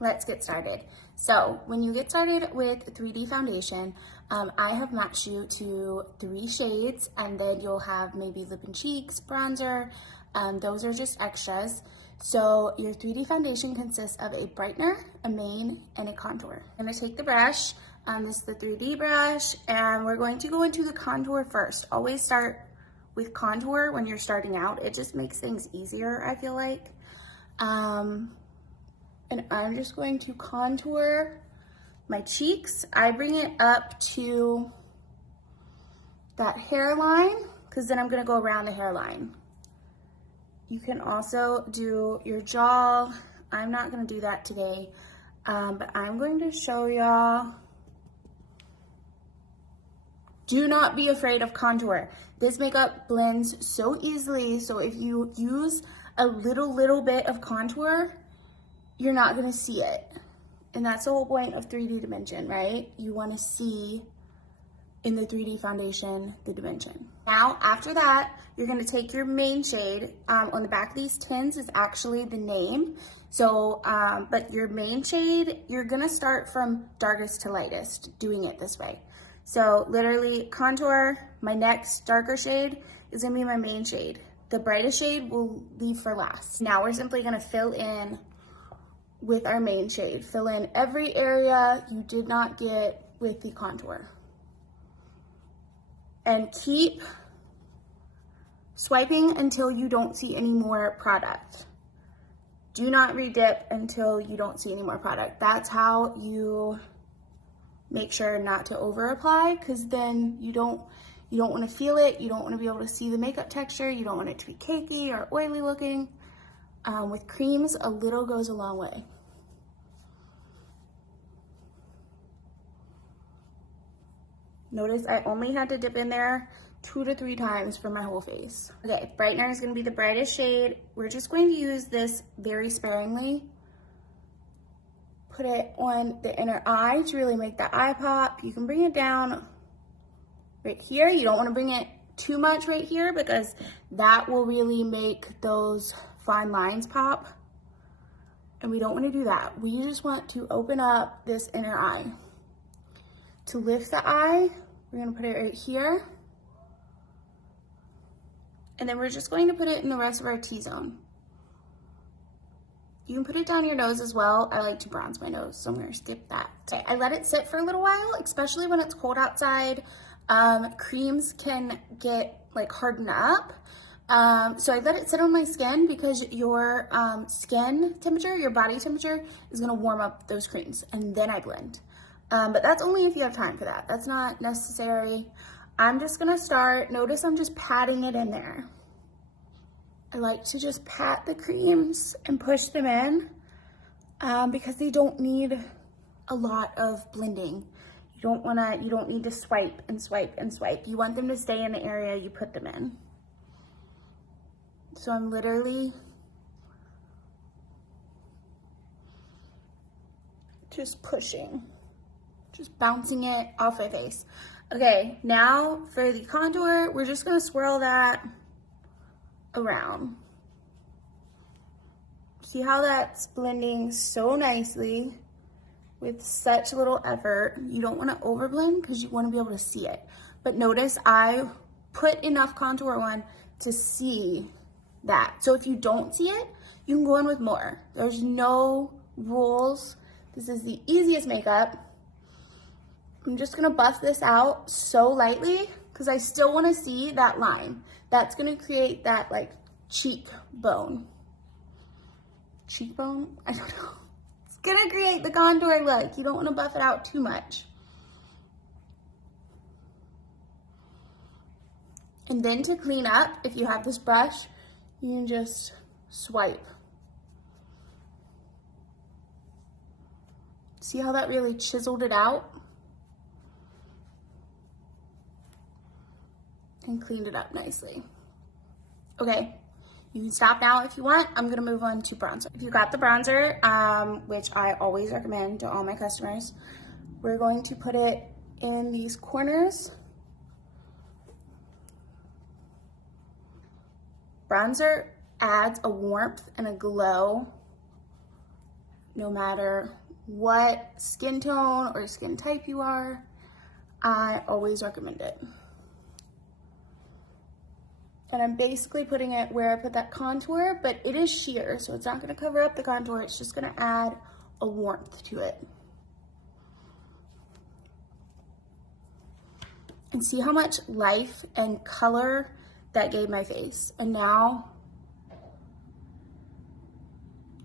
let's get started. So when you get started with 3D foundation, I have matched you to 3 shades, and then you'll have maybe lip and cheeks, bronzer. Those are just extras. So your 3D foundation consists of a brightener, a main, and a contour. I'm gonna take the brush, this is the 3D brush, and we're going to go into the contour first. Always start with contour when you're starting out. It just makes things easier, I feel like. And I'm just going to contour my cheeks. I bring it up to that hairline, because then I'm gonna go around the hairline. You can also do your jaw. I'm not gonna do that today, but I'm going to show y'all. Do not be afraid of contour. This makeup blends so easily, so if you use a little bit of contour, you're not gonna see it. And that's the whole point of 3D dimension, right? You wanna see in the 3D foundation the dimension. Now, after that, you're gonna take your main shade. On the back of these tins is actually the name. So, but your main shade, you're gonna start from darkest to lightest, doing it this way. So literally contour, my next darker shade is gonna be my main shade. The brightest shade we'll leave for last. Now we're simply gonna fill in with our main shade. Fill in every area you did not get with the contour. And keep swiping until you don't see any more product. Do not redip until you don't see any more product. That's how you make sure not to over apply, because then you don't want to feel it. You don't want to be able to see the makeup texture. You don't want it to be cakey or oily looking. With creams, a little goes a long way. Notice I only had to dip in there 2 to 3 times for my whole face. Okay, brightener is going to be the brightest shade. We're just going to use this very sparingly. Put it on the inner eye to really make the eye pop. You can bring it down right here. You don't want to bring it too much right here, because that will really make those fine lines pop. And we don't want to do that. We just want to open up this inner eye. To lift the eye, we're going to put it right here. And then we're just going to put it in the rest of our T-zone. You can put it down your nose as well. I like to bronze my nose, so I'm gonna skip that. Okay, I let it sit for a little while, especially when it's cold outside. Creams can get like hardened up. So I let it sit on my skin, because your skin temperature, your body temperature is gonna warm up those creams, and then I blend. But that's only if you have time for that. That's not necessary. I'm just gonna start. Notice I'm just patting it in there. I like to just pat the creams and push them in, because they don't need a lot of blending. You don't need to swipe and swipe and swipe. You want them to stay in the area you put them in. So I'm literally just pushing, just bouncing it off my face. Okay, now for the contour, we're just gonna swirl that around. See how that's blending so nicely with such little effort. You don't want to overblend, because you want to be able to see it. But notice I put enough contour on to see that. So if you don't see it, you can go in with more. There's no rules. This is the easiest makeup. I'm just gonna buff this out so lightly, because I still want to see that line. That's gonna create that like cheekbone. Cheekbone? I don't know. It's gonna create the contour look. You don't want to buff it out too much. And then to clean up, if you have this brush, you can just swipe. See how that really chiseled it out? And cleaned it up nicely. Okay, you can stop now if you want. I'm gonna move on to bronzer. If you got the bronzer, which I always recommend to all my customers, we're going to put it in these corners. Bronzer adds a warmth and a glow no matter what skin tone or skin type you are. I always recommend it. And I'm basically putting it where I put that contour, but it is sheer, so it's not gonna cover up the contour, it's just gonna add a warmth to it. And see how much life and color that gave my face. And now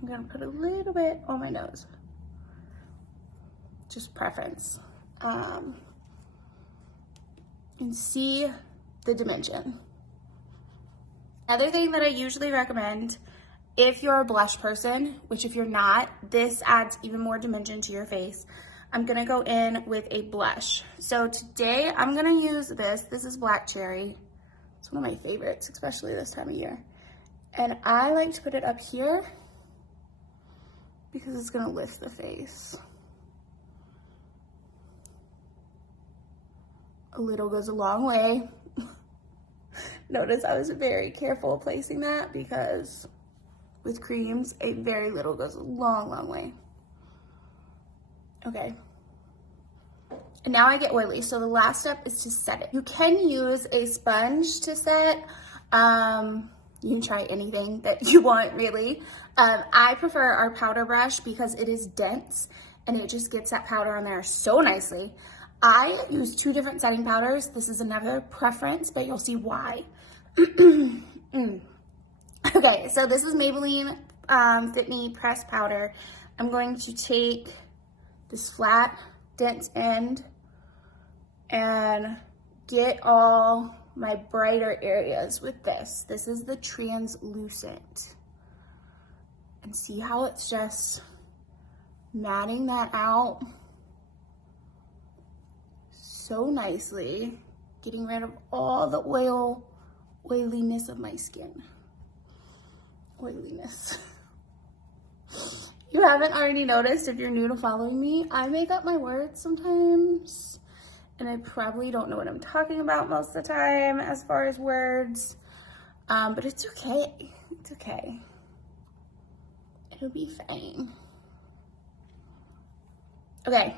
I'm gonna put a little bit on my nose. Just preference. And see the dimension. Other thing that I usually recommend, if you're a blush person, which if you're not, this adds even more dimension to your face. I'm gonna go in with a blush. So today I'm gonna use this. This is Black Cherry. It's one of my favorites, especially this time of year. And I like to put it up here because it's gonna lift the face. A little goes a long way. Notice I was very careful placing that because with creams, a very little goes a long, long way. Okay. And now I get oily. So the last step is to set it. You can use a sponge to set. You can try anything that you want, really. I prefer our powder brush because it is dense and it just gets that powder on there so nicely. I use 2 different setting powders. This is another preference, but you'll see why. Okay, so this is Maybelline Fit Me Press Powder. I'm going to take this flat, dense end and get all my brighter areas with this. This is the translucent. And see how it's just matting that out so nicely, getting rid of all the oiliness of my skin. Oiliness. You haven't already noticed, if you're new to following me, I make up my words sometimes, and I probably don't know what I'm talking about most of the time as far as words, but it's okay. It's okay. It'll be fine. Okay.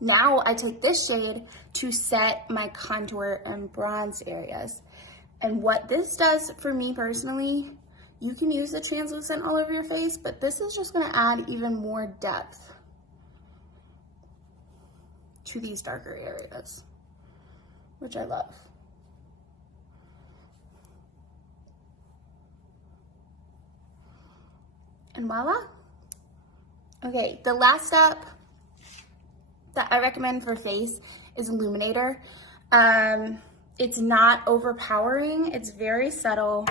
Now I take this shade to set my contour and bronze areas. And what this does for me personally, you can use the translucent all over your face, but this is just gonna add even more depth to these darker areas, which I love. And voila. Okay, the last step that I recommend for face is illuminator. It's not overpowering, it's very subtle.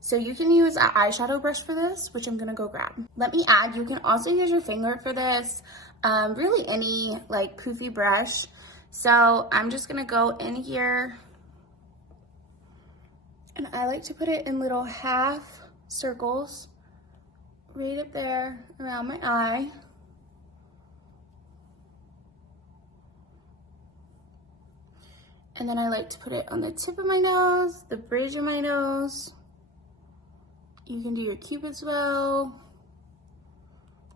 So you can use an eyeshadow brush for this, which I'm gonna go grab. Let me add, you can also use your finger for this, really any like poofy brush. So I'm just gonna go in here, and I like to put it in little half circles, right up there around my eye. And then I like to put it on the tip of my nose, the bridge of my nose. You can do your Cupid's bow,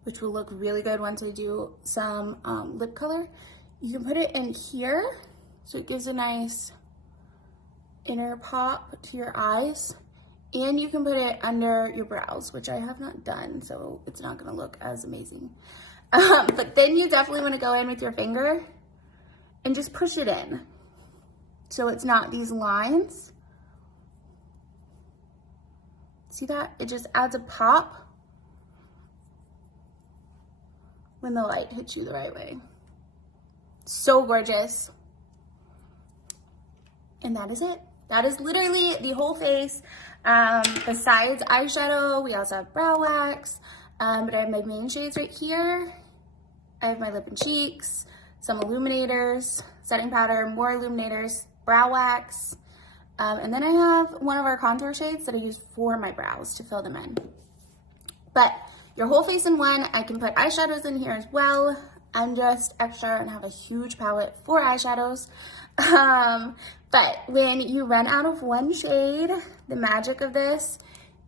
which will look really good once I do some lip color. You can put it in here, so it gives a nice inner pop to your eyes. And you can put it under your brows, which I have not done, so it's not gonna look as amazing. But then you definitely wanna go in with your finger and just push it in. So it's not these lines. See that? It just adds a pop when the light hits you the right way. So gorgeous. And that is it. That is literally the whole face. Besides eyeshadow, we also have brow wax, but I have my main shades right here. I have my lip and cheeks, some illuminators, setting powder, more illuminators, brow wax, and then I have one of our contour shades that I use for my brows to fill them in. But your whole face in one, I can put eyeshadows in here as well. I'm just extra and have a huge palette for eyeshadows. But when you run out of one shade, the magic of this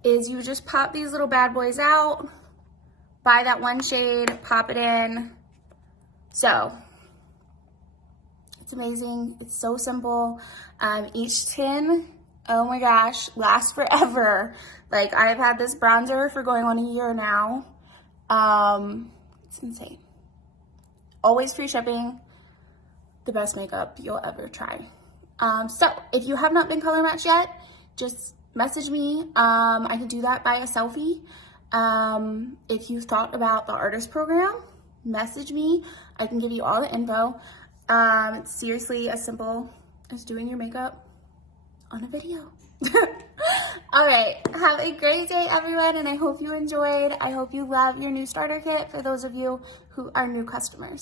is you just pop these little bad boys out, buy that one shade, pop it in. So it's amazing. It's so simple. Each tin, oh my gosh, lasts forever. Like, I've had this bronzer for going on a year now. It's insane. Always free shipping. The best makeup you'll ever try. So if you have not been color matched yet, just message me. I can do that by a selfie. If you've thought about the artist program, message me. I can give you all the info. It's seriously as simple as doing your makeup on a video. All right, have a great day, everyone, and I hope you enjoyed. I hope you love your new starter kit for those of you who are new customers.